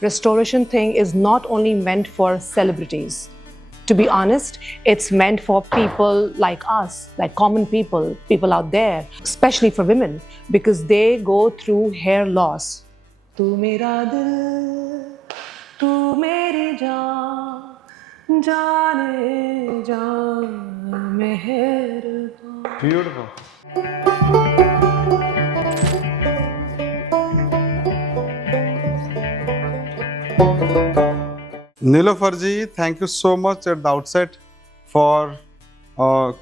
restoration thing is not only meant for celebrities. To be honest, it's meant for people like us, like common people, people out there, especially for women, because they go through hair loss. तू मेरा दिल, तू मेरी जान, जाने जान मेहरबान. Beautiful. Nilofer ji, thank you so much at the outset for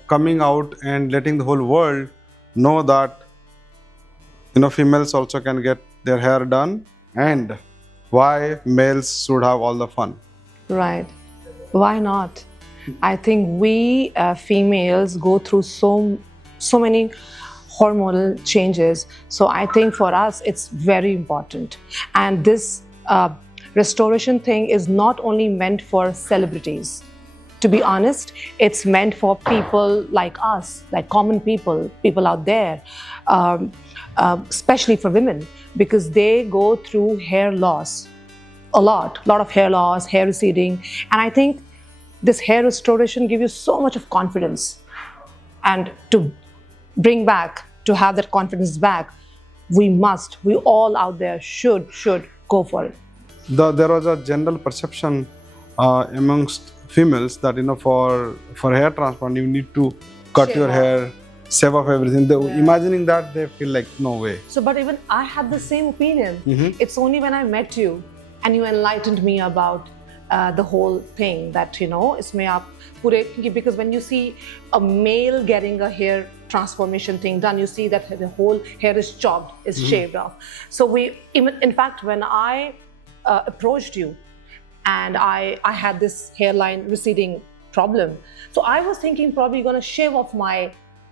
coming out and letting the whole world know that females also can get their hair done and why males should have all the fun. Right. Why not? I think we females go through so many hormonal changes. So I think for us it's very important. And this restoration thing is not only meant for celebrities. To be honest, it's meant for people like us, like common people, people out there, especially for women, because they go through hair loss a lot of hair loss, hair receding. And I think this hair restoration gives you so much of confidence. And to bring back, to have that confidence back, we all out there should go for it. There was a general perception amongst females that for hair transplant you need to cut Shave your off. hair, shave off everything. Imagining that, they feel like no way. So, but even I had the same opinion. Mhm. It's only when I met you and you enlightened me about the whole thing that इसमें आप पूरे, because when you see a male getting a hair transformation thing done, you see that the whole hair is chopped, is shaved off. So we even, in fact, when I approached you and I had this hairline receding problem, so I was thinking probably going to shave off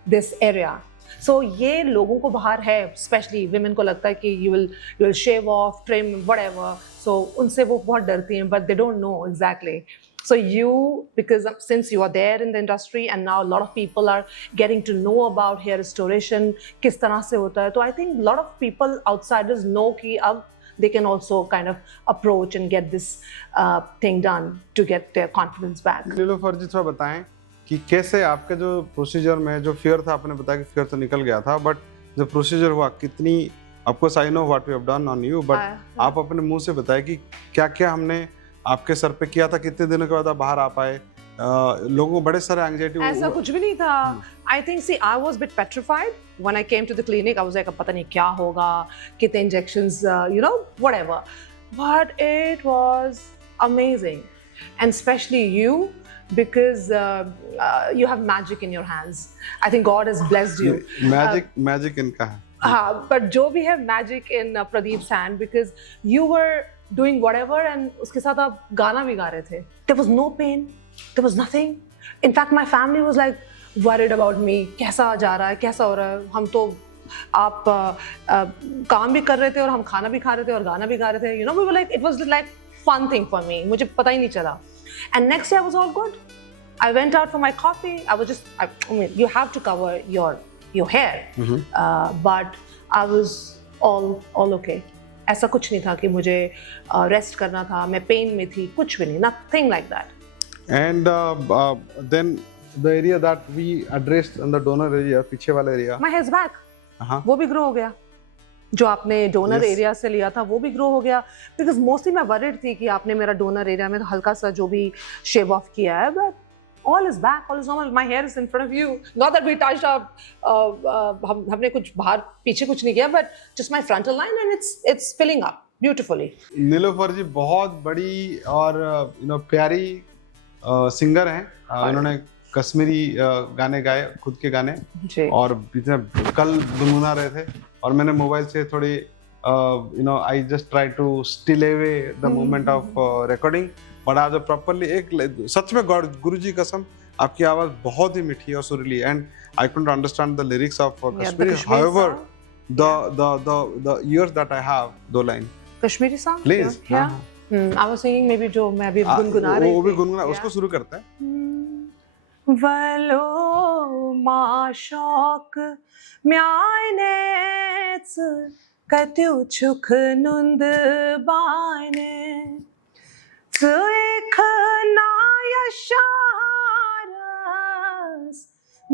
this area. So ये लोगों को बाहर है, especially women को लगता है कि you will shave off, trim, whatever. So उनसे वो बहुत डरती हैं, but they don't know exactly. So you, because since you are there in the industry and now a lot of people are getting to know about hair restoration, किस तरह से होता है, तो I think a lot of people, outsiders, know कि अब they can also kind of approach and get this thing done to get their confidence back. Nilofar जी, थोड़ा बताएं कि कैसे आपके जो प्रोसीजर में जो फियर था, आपने बताया कि फियर तो निकल गया था, बट जो प्रोसीजर हुआ कितनी, आपको I know what we have done on you, but आप अपने मुंह से बताएं कि क्या क्या हमने आपके सर पे किया था, कितने दिनों के बाद आप बाहर आ पाए, लोगों को बड़े सारे एंजाइटी. ऐसा कुछ भी नहीं था. I think, see, I was a bit petrified when I came to the clinic. I was like, पता नहीं क्या होगा, कितने injections, whatever. But it was amazing, and especially you, because you have magic in your hands. I think God has blessed you. Magic इनका है. But जो भी है magic in Pradeep's hand, because you were doing whatever and उसके साथ आप गाना भी गा रहे थे. There was no pain. There was nothing. In fact, my family was like worried about me. कैसा जा रहा है, कैसा हो रहा है. हम तो आप काम भी कर रहे थे और हम खाना भी खा रहे थे और गाना भी गा रहे थे. We were like, it was like fun thing for me. मुझे पता ही नहीं चला. And next day I was all good. I went out for my coffee. I was just, I mean, you have to cover your hair, but I was all okay. ऐसा कुछ नहीं था कि मुझे रेस्ट करना था, मैं पेन में थी, कुछ भी नहीं, nothing like that. And then the area that we addressed in the donor area, पीछे वाला area, My hair's back. वो भी ग्रो हो गया. जो आपने डोनर एरिया से लिया था वो भी ग्रो हो गया, बिकॉज मोस्टली मैं वरीड थी कि आपने मेरा डोनर एरिया में हल्का सा जो भी शेव ऑफ किया है, but all is back, all is normal. My hair is in front of you. Not that we touched up. हमने कुछ बाहर पीछे कुछ नहीं किया, but just my frontal line and it's filling up beautifully. Nilofar जी बहुत बड़ी और प्यारी सिंगर हैं. उन्होंने कश्मीरी गाने गाए, खुद के गाने, और कल गुनगुना रहे थे और मैंने मोबाइल से थोड़ी I just try to still away the moment of recording, but आज प्रॉपर्ली एक सच में गुरु जी कसम आपकी आवाज बहुत ही मीठी और सुरीली, and I couldn't understand the lyrics of Kashmiri. However the ears that I have, दो line Kashmiri song please. I was singing maybe जो मैं अभी गुनगुना रही थी, वो भी गुनगुना, उसको शुरू करते हैं. वलो माशोक म्यानेच कत्युछुख नुंद बाने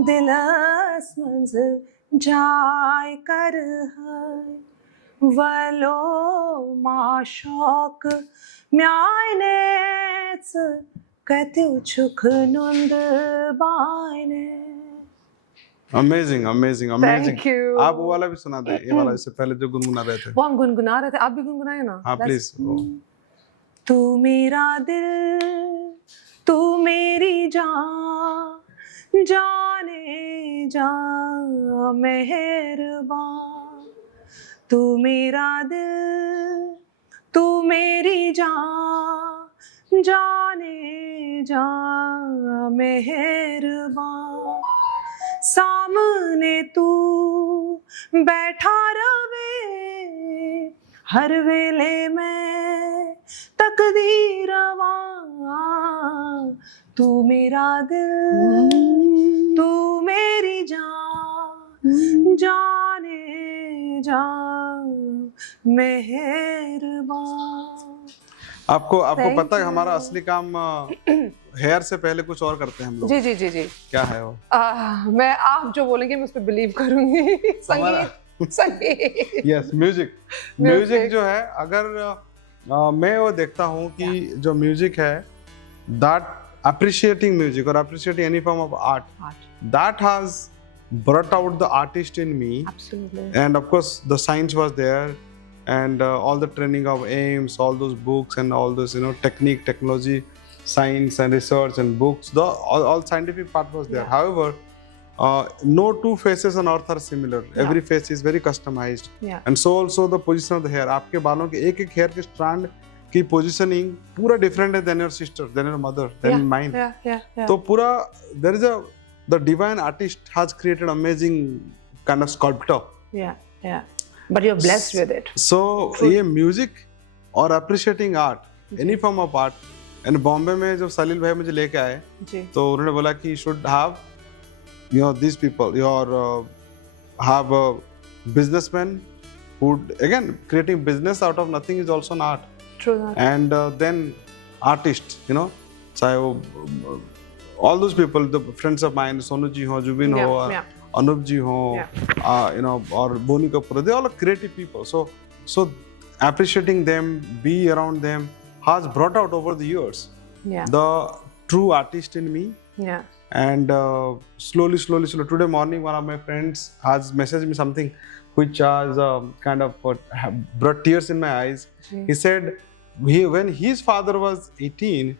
दिलस मंजिल जाय कर है वलो मा शौक म्यायनेच कहते छुख नुंद बायने. Amazing amazing amazing. Thank you. आप वो वाला भी सुना दे, ये वाला इससे पहले जो गुनगुना रहे थे. वो हम गुनगुना रहे थे, आप भी गुनगुनाए ना. हाँ प्लीज. तू मेरा दिल तू मेरी जान जाने जा मेहरबान. तू मेरा दिल तू मेरी जान जाने जा मेहरबान. सामने तू बैठा रवे हर वेले में तकदीर तू मेरा दिल तू मेरी जान जाने जा मेहरबान. आपको पता है हमारा असली काम हेयर से पहले कुछ और करते हैं हम लोग. जी जी जी जी. क्या है वो? मैं आप जो बोलेंगे मैं उस पर बिलीव करूंगी. संगीत संगीत. Yes music. म्यूजिक जो है अगर मैं वो देखता हूँ कि जो म्यूजिक है that appreciating music or appreciating any form of art that has brought out the artist in me. Absolutely. And of course the science was there and all the training of AIMS, all those books and all those technique, technology, science and research and books, all scientific part was there. However, no two faces on earth are similar. Every face is very customized. And so also the position of the hair. आपके बालों के एक hair के strand की positioning पूरा different है than your sister, than your mother, than mine. तो पूरा there is the divine artist has created amazing kind of sculptor. But you're blessed with it. So ये music और appreciating art, any form of art. And Bombay में जब सलील भाई मुझे लेके आए तो उन्होंने बोला कि should have these people, have a businessman who again creating business out of nothing is also an art. True that. And then artists, चाहे वो all those people, the friends of mine, Sonu ji ho, Jubin ho, Anup ji ho, or Boni Kapoor, they all are creative people. So appreciating them, be around them has brought out over the years the true artist in me. And slowly. Today morning, one of my friends has messaged me something which has kind of brought tears in my eyes. He said, when his father was 18,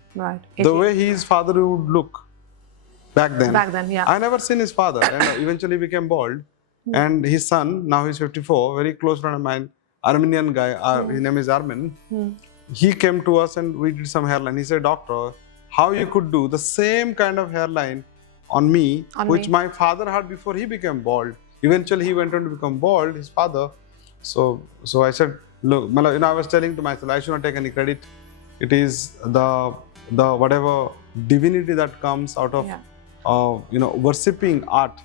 the way his father would look back then, I never seen his father, and eventually became bald. And his son, now he's 54, very close friend of mine, Armenian guy, his name is Armin. He came to us and we did some hairline. He said, doctor, how you could do the same kind of hairline on me, which my father had before he became bald. Eventually he went on to become bald, his father. So I said, look, I was telling to myself, I should not take any credit. It is the whatever divinity that comes out of worshipping art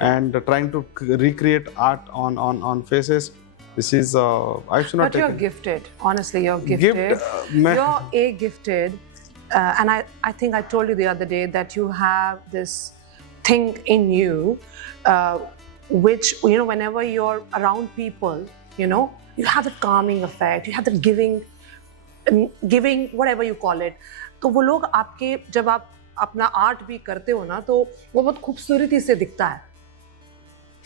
and trying to recreate art on faces. This is I should not. But you're gifted. Honestly, you're gifted. You're gifted. And I think I told you the other day that you have this thing in you, which whenever you're around people, you have that calming effect. You have that giving, whatever you call it. तो वो लोग आपके जब आप अपना art भी करते हो ना तो वो बहुत खूबसूरती से दिखता है.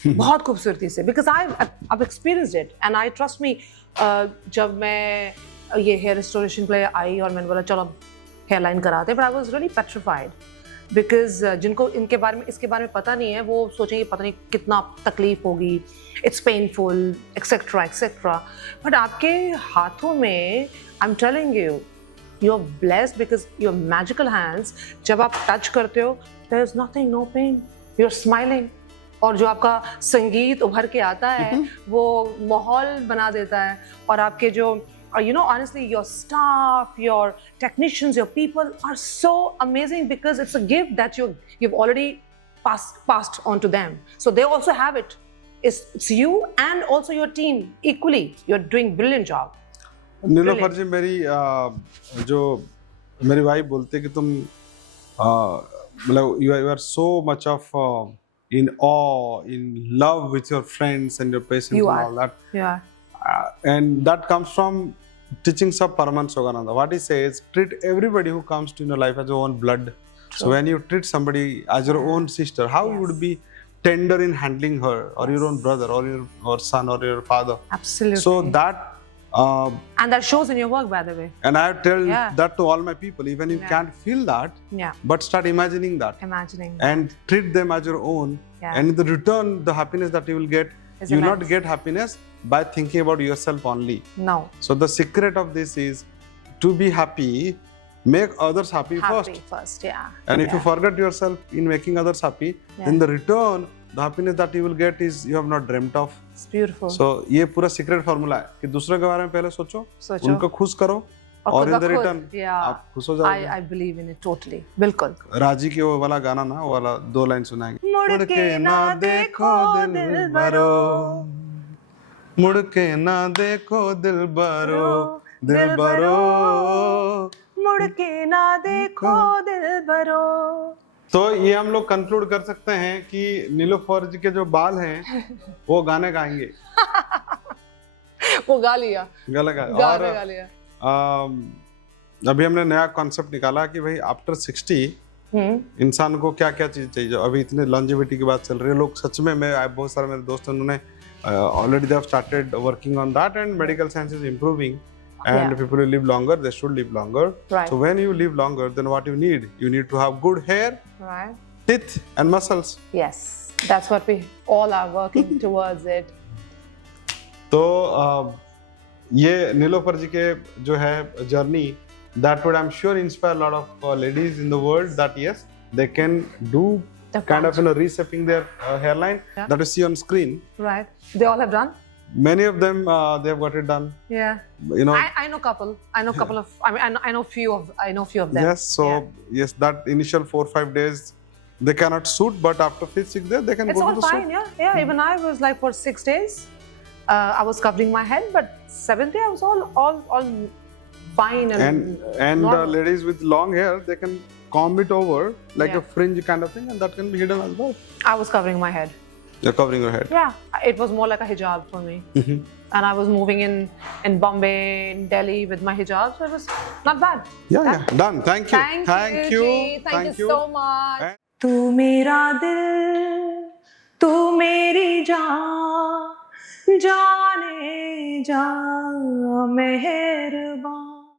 बहुत खूबसूरती से. Because I've experienced it and I trust me. जब मैं ये हेयर रिस्टोरेशन के लिए आई और मैंने बोला चलो हेयरलाइन कराते, but I was really petrified because जिनको इसके बारे में पता नहीं है वो सोचेंगे पता नहीं कितना तकलीफ होगी, it's painful, etc. But आपके हाथों में I'm telling you, you're blessed because your magical hands, जब आप टच करते हो, there's nothing, no pain, you're smiling. और जो आपका संगीत उभर के आता है वो माहौल बना देता है. और आपके जो honestly, your staff, your technicians, your people are so amazing because it's a gift that you've already passed on to them. So they also have it. It's you and also your team equally. You're doing brilliant job. Nilofar जी, मेरी जो मेरी wife बोलती है कि तुम मतलब you are so much of in awe, in love with your friends and your patients You and are. all that. Yeah. And that comes from teachings of Paramahansa Yogananda. What he says, treat everybody who comes to your life as your own blood. True. So when you treat somebody as your own sister, how you would be tender in handling her, or your own brother, or your son, or your father. Absolutely. So that and that shows in your work, by the way. and I tell that to all my people. Even if you can't feel that, but start imagining that. And treat them as your own. And in the return, the happiness that you will get, you will not get happiness by thinking about yourself only. No. So the secret of this is to be happy, make others happy first. And if you forget yourself in making others happy, then the return, the happiness that you will get is you have not dreamt of. It's beautiful. So ये पूरा secret formula है कि दूसरे के बारे में पहले सोचो, उनको खुश करो, और in the return आप खुश हो जाओगे. I believe in it totally. बिल्कुल. राजी की वो वाला गाना ना, वो वाला 2 लाइन सुनाएंगे. मुड़ के ना देखो दिलबरो, मुड़ के ना देखो दिलबरो, दिलबरो, मुड़ के ना देखो दिलबरो. तो ये हम लोग कंक्लूड कर सकते हैं कि नीलोफर जी के जो बाल हैं वो गाने गाएंगे. वो गा लिया. गा लिया. अभी हमने नया कॉन्सेप्ट निकाला कि भाई आफ्टर 60 इंसान को क्या क्या चीज चाहिए. अभी इतने लॉन्जेविटी की बात चल रही है, लोग सच में, मैं बहुत सारे मेरे दोस्त उन्होंने already they have started working on that, and medical science is improving. And people who live longer, they should live longer. Right. So when you live longer, then what you need? You need to have good hair, right, teeth, and muscles. Yes, that's what we all are working towards it. तो ये नीलोफर जी के जो है journey, that would I'm sure inspire a lot of ladies in the world that yes, they can do kind of reshaping their hairline that you see on screen. Right. They all have done. Many of them they have got it done. Yeah. You know. I know couple. I know couple of. I mean, I know few of them. Yes. So yes, that initial 4-5 days, they cannot shoot, but after 5-6 days they can it's go all to the fine. shoot. Yeah. Even I was like for 6 days, I was covering my head, but 7th day I was all fine and ladies with long hair, they can comb it over like a fringe kind of thing, and that can be hidden as well. I was covering my head. You're covering your head. Yeah, it was more like a hijab for me. And I was moving in Bombay, in Delhi with my hijab, so it was not bad. Yeah. Done. Thank you. Thank you. Thank you so much. तू मेरा दिल, तू मेरी जान, जाने जा मेहरबान.